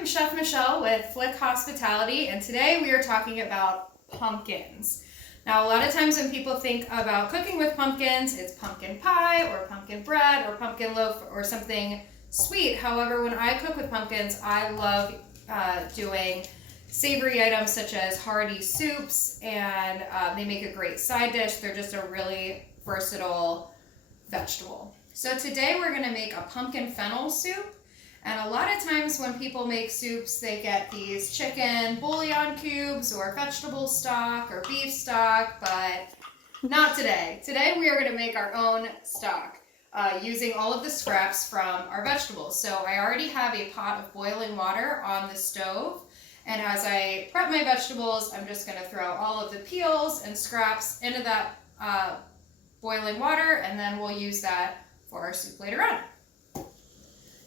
I'm Chef Michelle with Flik Hospitality, and today we are talking about pumpkins. Now, a lot of times when people think about cooking with pumpkins, it's pumpkin pie or pumpkin bread or pumpkin loaf or something sweet. However, when I cook with pumpkins, I love doing savory items such as hearty soups, and they make a great side dish. They're just a really versatile vegetable. So today we're going to make a pumpkin fennel soup. And a lot of times when people make soups, they get these chicken bouillon cubes or vegetable stock or beef stock, but not today. Today we are going to make our own stock using all of the scraps from our vegetables. So I already have a pot of boiling water on the stove. And as I prep my vegetables, I'm just going to throw all of the peels and scraps into that boiling water, and then we'll use that for our soup later on.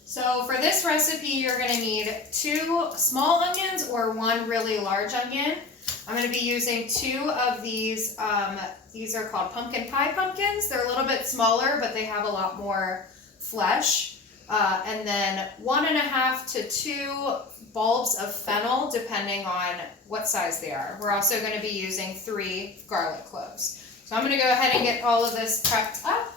So for this recipe, you're going to need 2 small onions or 1 really large onion. I'm going to be using 2 of these. These are called pumpkin pie pumpkins. They're a little bit smaller, but they have a lot more flesh. And then 1.5 to 2 bulbs of fennel, depending on what size they are. We're also going to be using 3 garlic cloves. So I'm going to go ahead and get all of this prepped up.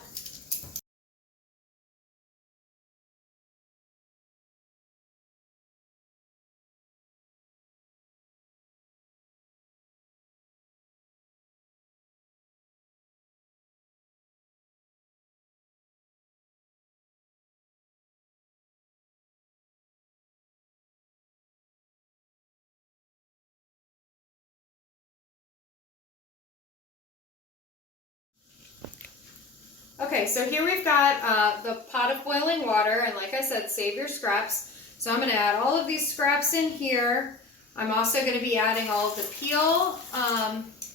Okay, so here we've got the pot of boiling water, and like I said, save your scraps. So I'm going to add all of these scraps in here. I'm also going to be adding all of the peel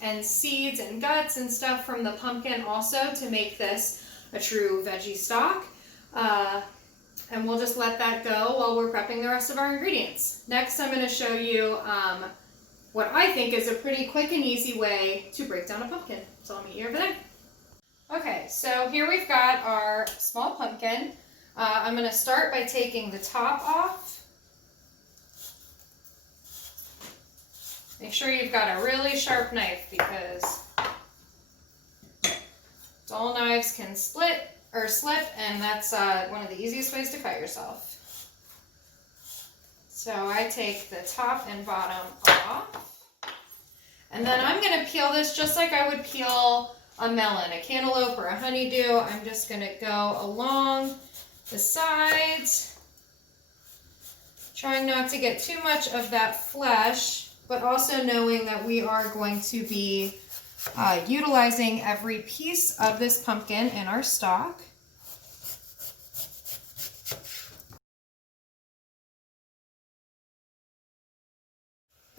and seeds and guts and stuff from the pumpkin also to make this a true veggie stock. And we'll just let that go while we're prepping the rest of our ingredients. Next, I'm going to show you what I think is a pretty quick and easy way to break down a pumpkin. So I'll meet you over there. Okay, so here we've got our small pumpkin. I'm going to start by taking the top off. Make sure you've got a really sharp knife because dull knives can split or slip, and that's one of the easiest ways to cut yourself. So I take the top and bottom off, and then I'm going to peel this just like I would peel a melon, a cantaloupe, or a honeydew. I'm just going to go along the sides, trying not to get too much of that flesh, but also knowing that we are going to be utilizing every piece of this pumpkin in our stock.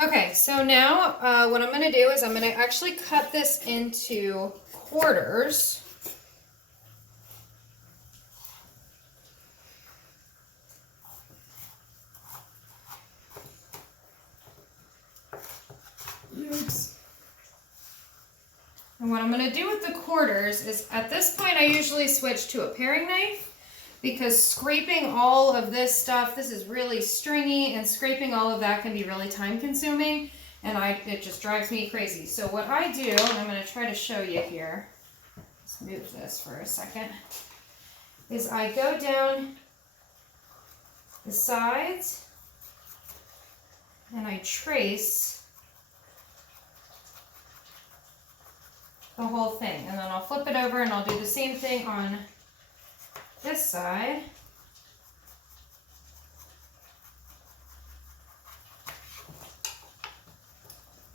Okay, so now what I'm going to do is I'm going to actually cut this into quarters. Oops. And what I'm going to do with the quarters is at this point I usually switch to a paring knife, because scraping all of this stuff, this is really stringy, and scraping all of that can be really time consuming, and it just drives me crazy. So what I do, and I'm going to try to show you here, let's move this for a second, is I go down the sides and I trace the whole thing, and then I'll flip it over and I'll do the same thing on this side.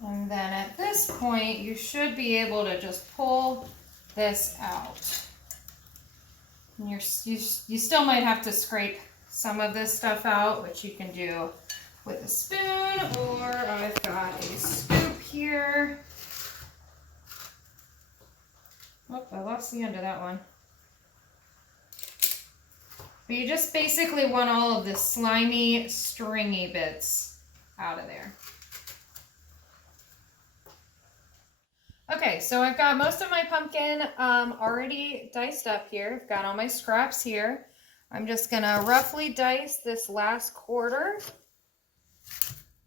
And then at this point, you should be able to just pull this out. And you still might have to scrape some of this stuff out, which you can do with a spoon, or I've got a scoop here. Oh, I lost the end of that one. But you just basically want all of the slimy, stringy bits out of there. Okay, so I've got most of my pumpkin already diced up here. I've got all my scraps here. I'm just gonna roughly dice this last quarter.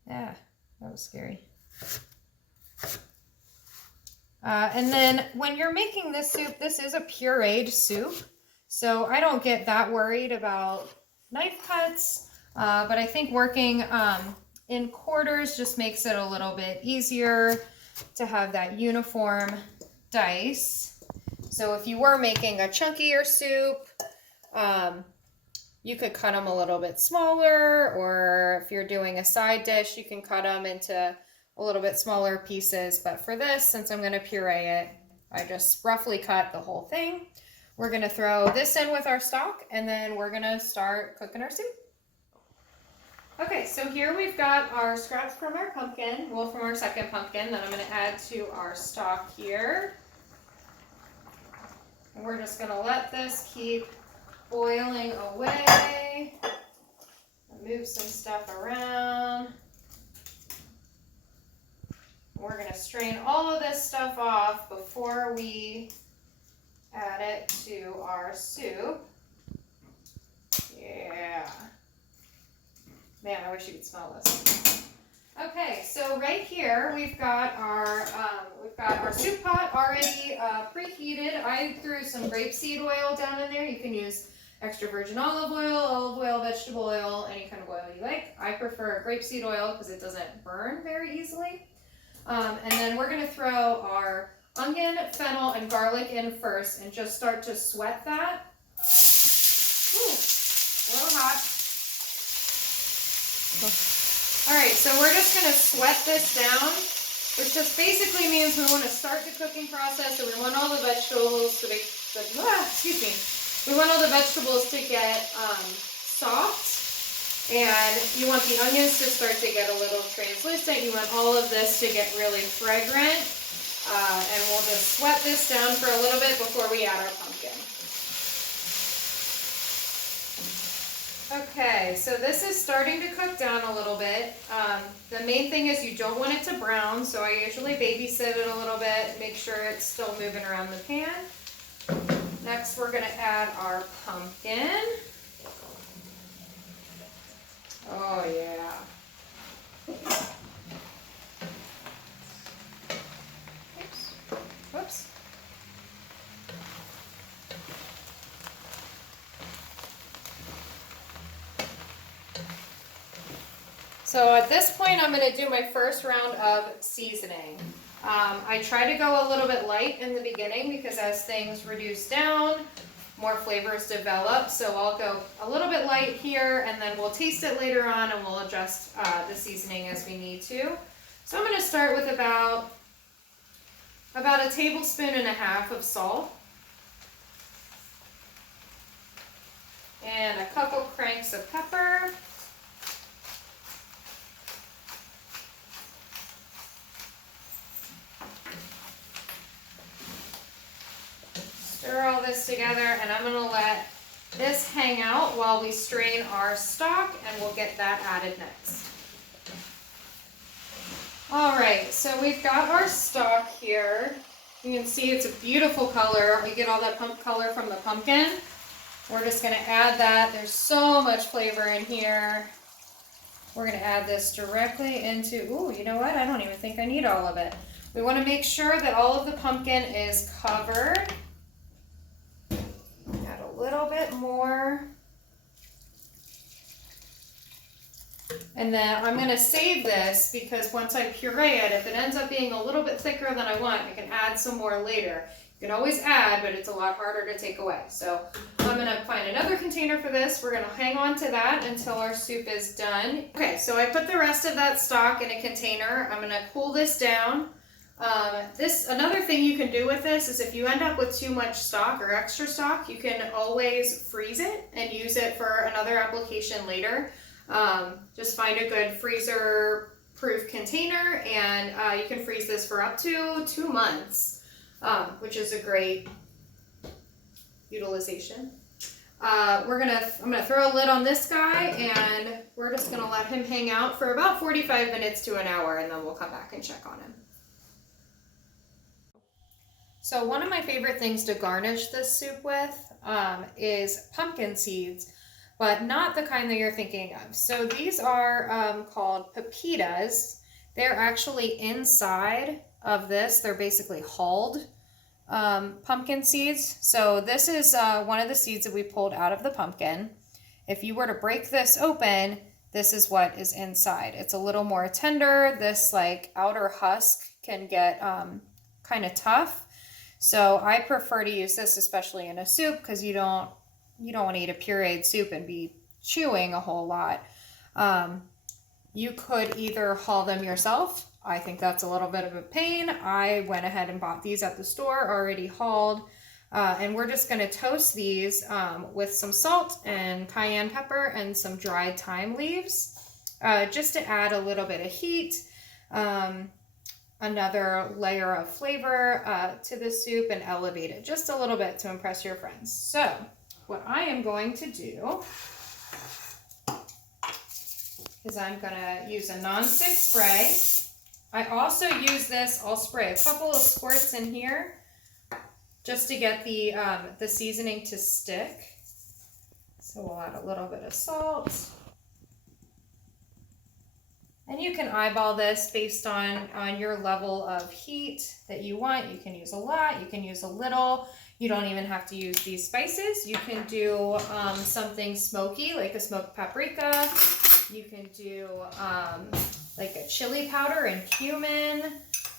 Yeah, that was scary. And then when you're making this soup, this is a pureed soup, so I don't get that worried about knife cuts, but I think working in quarters just makes it a little bit easier to have that uniform dice. So if you were making a chunkier soup, you could cut them a little bit smaller, or if you're doing a side dish, you can cut them into a little bit smaller pieces. But for this, since I'm going to puree it, I just roughly cut the whole thing. We're going to throw this in with our stock, and then we're going to start cooking our soup. Okay, so here we've got our scraps from our pumpkin, well, from our second pumpkin that I'm going to add to our stock here. And we're just going to let this keep boiling away. Move some stuff around. We're going to strain all of this stuff off before we add it to our soup. Yeah. Man, I wish you could smell this. Okay, so right here we've got our soup pot already preheated. I threw some grapeseed oil down in there. You can use extra virgin olive oil, vegetable oil, any kind of oil you like. I prefer grapeseed oil because it doesn't burn very easily. And then we're going to throw our onion, fennel, and garlic in first and just start to sweat that. Ooh, a little hot. Alright, so we're just going to sweat this down, which just basically means we want to start the cooking process, and we want all the vegetables to be, we want all the vegetables to get soft, and you want the onions to start to get a little translucent. You want all of this to get really fragrant, and we'll just sweat this down for a little bit before we add our pumpkin. Okay, so this is starting to cook down a little bit. The main thing is you don't want it to brown, so I usually babysit it a little bit, make sure it's still moving around the pan. Next, we're going to add our pumpkin. Oh, yeah. Oops. Whoops. So at this point, I'm going to do my first round of seasoning. I try to go a little bit light in the beginning because as things reduce down, more flavors develop. So I'll go a little bit light here, and then we'll taste it later on, and we'll adjust the seasoning as we need to. So I'm going to start with about 1.5 tablespoons of salt. And a couple cranks of pepper. Stir all this together, and I'm going to let this hang out while we strain our stock, and we'll get that added next. Alright, so we've got our stock here. You can see it's a beautiful color. We get all that color from the pumpkin. We're just going to add that. There's so much flavor in here. We're going to add this directly into, ooh, you know what? I don't even think I need all of it. We want to make sure that all of the pumpkin is covered. Add a little bit more. And then I'm going to save this because once I puree it, if it ends up being a little bit thicker than I want, I can add some more later. You can always add, but it's a lot harder to take away. So I'm going to find another container for this. We're going to hang on to that until our soup is done. Okay, so I put the rest of that stock in a container. I'm going to cool this down. Another thing you can do with this is if you end up with too much stock or extra stock, you can always freeze it and use it for another application later. Just find a good freezer-proof container, and you can freeze this for up to 2 months, which is a great utilization. I'm gonna throw a lid on this guy, and we're just gonna let him hang out for about 45 minutes to an hour, and then we'll come back and check on him. So one of my favorite things to garnish this soup with is pumpkin seeds. but not the kind that you're thinking of. So these are called pepitas. They're actually inside of this. They're basically hulled pumpkin seeds. So this is one of the seeds that we pulled out of the pumpkin. If you were to break this open, this is what is inside. It's a little more tender. This like outer husk can get kind of tough. So I prefer to use this especially in a soup because you don't want to eat a pureed soup and be chewing a whole lot. You could either hull them yourself. I think that's a little bit of a pain. I went ahead and bought these at the store already hulled. And we're just going to toast these with some salt and cayenne pepper and some dried thyme leaves just to add a little bit of heat, another layer of flavor to the soup, and elevate it just a little bit to impress your friends. So what I am going to do is I'm going to use a nonstick spray. I also use this, I'll spray a couple of squirts in here just to get the seasoning to stick. So we'll add a little bit of salt. And you can eyeball this based on your level of heat that you want. You can use a lot, you can use a little. You don't even have to use these spices. You can do something smoky, like a smoked paprika. You can do like a chili powder and cumin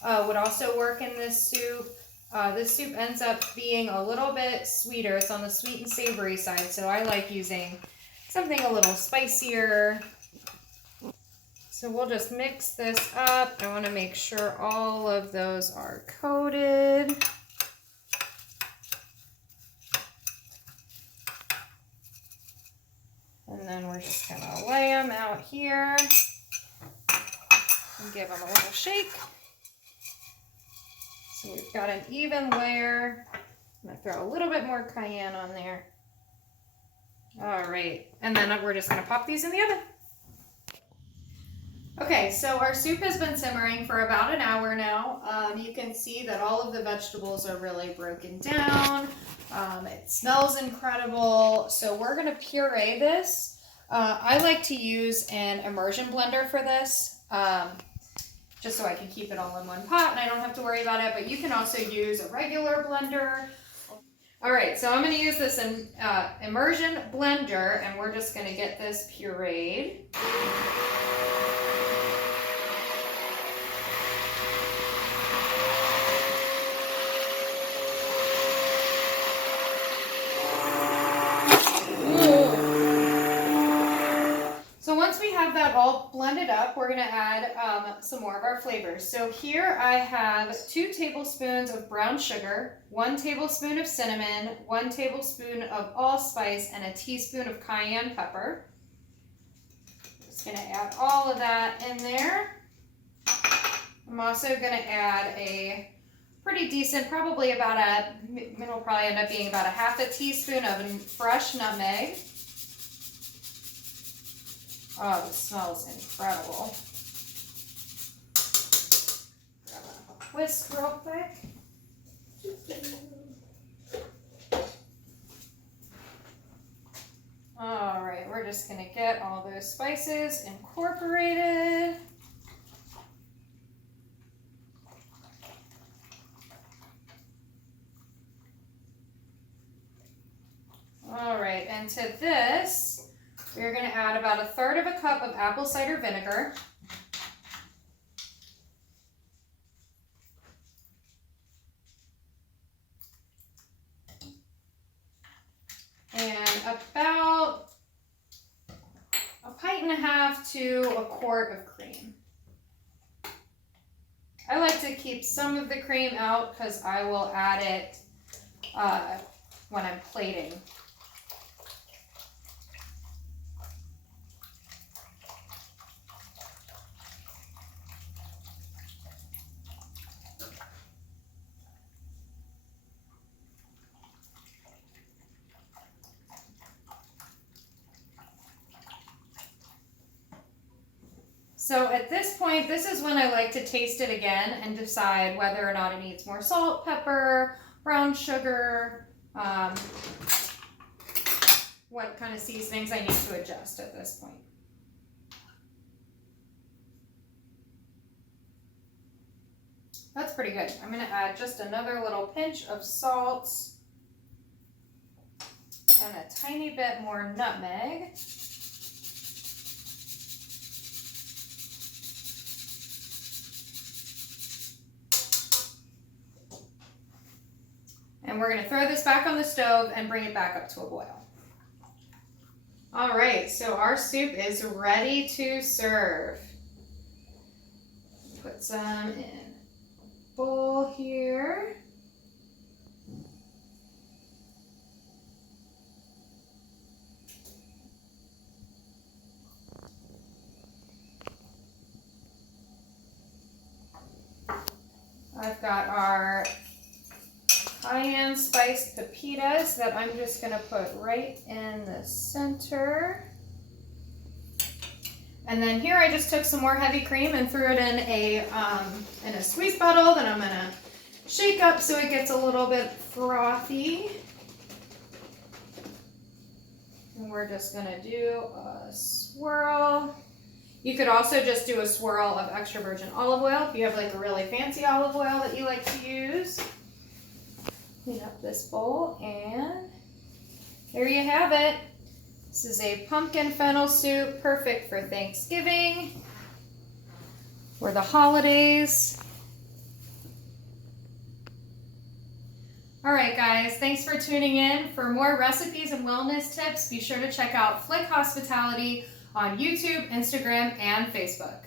would also work in this soup. This soup ends up being a little bit sweeter. It's on the sweet and savory side, so I like using something a little spicier. So we'll just mix this up. I want to make sure all of those are coated. And then we're just going to lay them out here and give them a little shake. So we've got an even layer. I'm going to throw a little bit more cayenne on there. All right, and then we're just going to pop these in the oven. Okay, so our soup has been simmering for about an hour now. You can see that all of the vegetables are really broken down. It smells incredible. So we're going to puree this. I like to use an immersion blender for this, just so I can keep it all in one pot and I don't have to worry about it. But you can also use a regular blender. All right, so I'm going to use this immersion blender, and we're just going to get this pureed. So once we have that all blended up, we're going to add some more of our flavors. So here I have 2 tablespoons of brown sugar, 1 tablespoon of cinnamon, 1 tablespoon of allspice, and a teaspoon of cayenne pepper. Just going to add all of that in there. I'm also going to add a pretty decent, probably about it'll probably end up being about a half a teaspoon of fresh nutmeg. Oh, this smells incredible. Grab a whisk real quick. All right, we're just gonna get all those spices incorporated. All right, and to this, we're going to add about 1/3 of a cup of apple cider vinegar. And about 1.5 pints to a quart of cream. I like to keep some of the cream out because I will add it when I'm plating. So at this point, this is when I like to taste it again and decide whether or not it needs more salt, pepper, brown sugar. When what kind of seasonings I need to adjust at this point. That's pretty good. I'm going to add just another little pinch of salt and a tiny bit more nutmeg. And we're going to throw this back on the stove and bring it back up to a boil. All right, so our soup is ready to serve. Put some in a bowl here. I've got our cayenne spiced pepitas that I'm just going to put right in the center. And then here I just took some more heavy cream and threw it in a squeeze bottle that I'm going to shake up so it gets a little bit frothy. And we're just going to do a swirl. You could also just do a swirl of extra virgin olive oil if you have like a really fancy olive oil that you like to use. Clean up this bowl, and there you have it. This is a pumpkin fennel soup, perfect for Thanksgiving or the holidays. All right, guys, thanks for tuning in. For more recipes and wellness tips, be sure to check out Flik Hospitality on YouTube, Instagram, and Facebook.